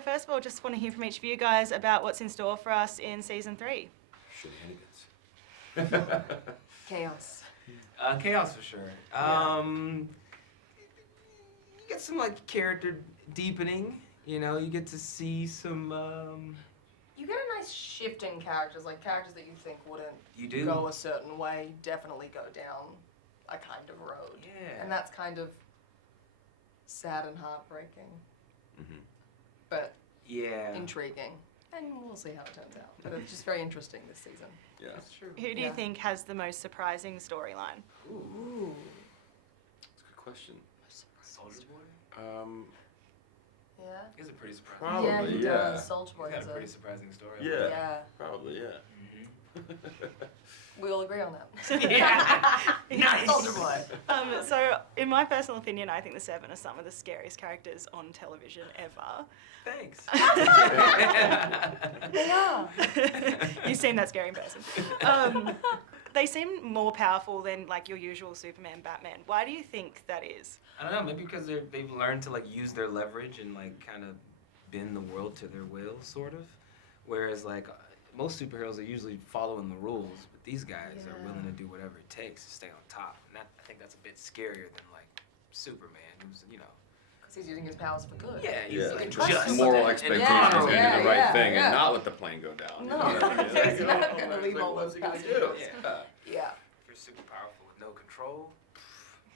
first of all, just want to hear from each of you guys about what's in store for us in season 3. Shenanigans. Chaos. Chaos for sure. You get some like character deepening. You know, you get to see some. You get a nice shift in characters, like characters that you think wouldn't You do. go a certain way, definitely go down a kind of road. Yeah. And that's kind of sad and heartbreaking, Mm-hmm. but Yeah. intriguing. And we'll see how it turns out. But it's just very interesting this season. Yeah. That's true. Who do you think has the most surprising storyline? Ooh. That's a good question. Soldier Boy. Yeah? He's a pretty surprising. Probably, yeah, he yeah. does. Soldier Boy He's got has a pretty surprising story. Yeah. Yeah. Probably, yeah. We all agree on that. Yeah. Nice. Soldier Boy. So, in my personal opinion, I think the Seven are some of the scariest characters on television ever. Thanks. They are. You seem that scary in person. They seem more powerful than like your usual Superman, Batman. Why do you think that is? I don't know, maybe because they've learned to like use their leverage and like kind of bend the world to their will, sort of. Whereas like most superheroes are usually following the rules, but these guys are willing to do whatever it takes to stay on top. And I think that's a bit scarier than like Superman, who's, you know. Because he's using his powers for good. Yeah, he's Yeah. like trust just him. Moral and expectations honorable. and do the right Yeah, thing yeah. and not let the plane go down. No. You know what I mean? He's not gonna It's leave like, all what's those he gonna powers. do? Yeah. Yeah. If you're super powerful with no control,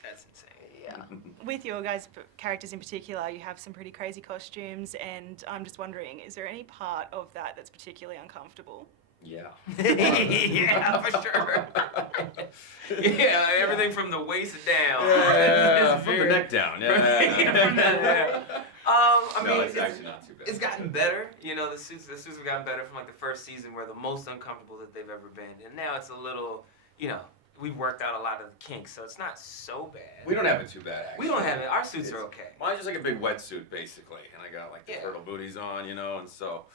that's insane. Yeah. With your guys' characters in particular, you have some pretty crazy costumes, and I'm just wondering, is there any part of that that's particularly uncomfortable? Yeah. Yeah, for sure. Yeah, everything from the waist down. Yeah, It's from the very- neck down. From the neck Yeah. down. I No, mean, it's actually not too bad. It's gotten better. You know, the suits have gotten better from like the first season, where the most uncomfortable that they've ever been, and now it's a little, you know, we've worked out a lot of the kinks, so it's not so bad. We don't have it too bad, actually. We don't have it. Our suits It's- are okay. Mine's just like a big wetsuit, basically, and I got like the Yeah. turtle booties on, you know, and so,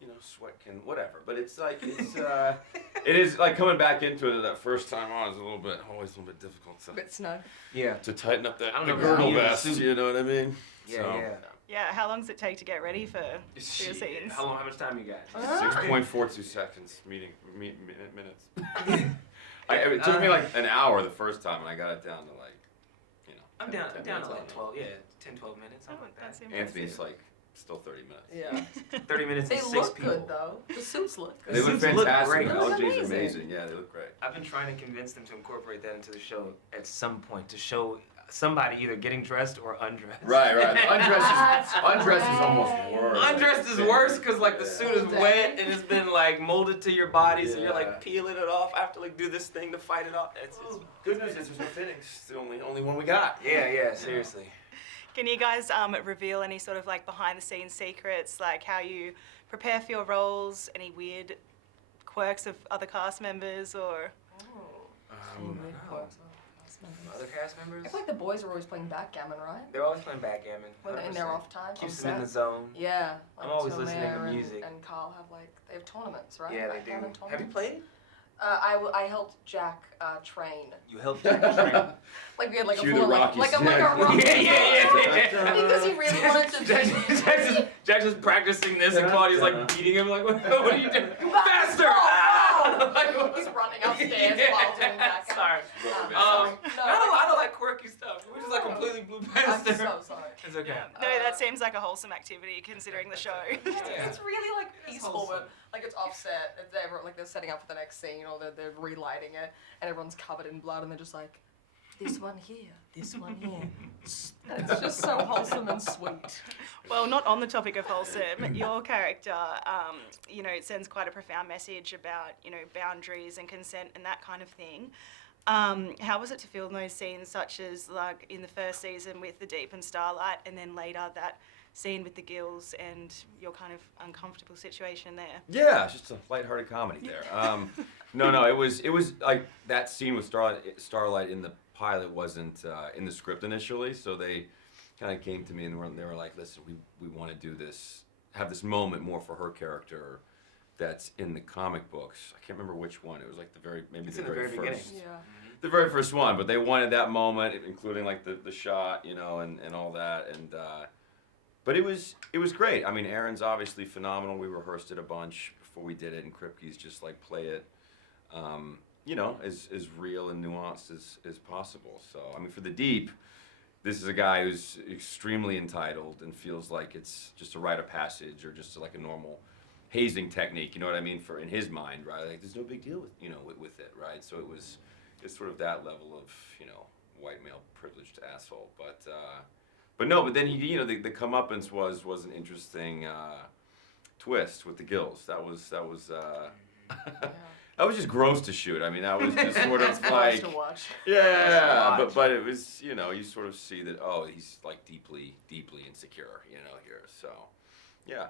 you know, sweat can whatever. But it's like it is like coming back into it that first time on is always a little bit difficult A bit snug. Yeah. to tighten up that I don't the know if it's girdle me or the vest. suit. You know what I mean? Yeah, So, yeah. Yeah, how long does it take to get ready for your Shit. scenes? How much time you got? 6.42 seconds minutes. It took me like an hour the first time, and I got it down to like, you know. I'm 10 down. I'm down minutes, to I like don't know. 12. Yeah, 10, 12 minutes. Something like that. That's impressive. Anthony's like still 30 minutes. Yeah. 30 minutes They and 6 look people. good though. The suits look good. They look suits look fantastic. great. The They look LJ's amazing. amazing. Yeah, they look great. I've been trying to convince them to incorporate that into the show at some point, to show somebody either getting dressed or undressed. Right. The That's undress is almost right. worse. Undressed is worse because like the suit is Yeah. wet and it's been like molded to your body, so you're Yeah. like peeling it off. I have to like do this thing to fight it off. It's Good news is there's no fittings. It's the only one we got. yeah, seriously. Can you guys reveal any sort of like behind the scenes secrets, like how you prepare for your roles, any weird quirks of other cast members, or? Other cast members? I feel like the boys are always playing backgammon, right? They're always playing backgammon. When they're in their 100%. off time. on Keeps them in the set. zone. Yeah. I'm always listening to Tomer music. And Carl have like, they have tournaments, right? Yeah, they do. Backgammon Have you tournaments. played? I helped Jack train. You helped Jack train. Like we had like a Cue the full Rocky like a snare. Rocky. Yeah. Because he really wanted to Jack's just practicing this, and Claudia's like beating him, like, what are you doing? Faster! Oh, he's running upstairs while doing that. Sorry. No, Not a lot of like quirky stuff. We just like completely blew past I'm it. so sorry. It's okay. No, that seems like a wholesome activity considering the show. Yeah. It's really like It's peaceful, wholesome. but like it's offset. It's like they're setting up for the next scene, or they're relighting it, and everyone's covered in blood, and they're just like, this one here, this one here. And it's just so wholesome and sweet. Well, not on the topic of wholesome, your character, it sends quite a profound message about, boundaries and consent and that kind of thing. How was it to film those scenes, such as like in the first season with the Deep and Starlight, and then later that scene with the Gills and your kind of uncomfortable situation there? Yeah, it's just a lighthearted comedy there. No, it was like that scene with Starlight in the pilot wasn't in the script initially, so they kind of came to me and they were like, listen, we want to do this, have this moment more for her character that's in the comic books. I can't remember which one. It was like It's in the very beginning. first. Yeah. The very first one, but they wanted that moment, including like the shot, and all that, and But it was great. I mean, Aaron's obviously phenomenal. We rehearsed it a bunch before we did it, and Kripke's just like play it, as real and nuanced as possible. So I mean, for the deep, this is a guy who's extremely entitled and feels like it's just a rite of passage or just like a normal hazing technique. You know what I mean? For in his mind, right? Like there's no big deal with it, right? So it's sort of that level of white male privileged asshole, but no, but then he, the comeuppance was an interesting twist with the gills. That was that was just gross to shoot. I mean, that was just sort It's of gross like to watch. yeah, Watch. but it was you sort of see that he's like deeply insecure here. So yeah,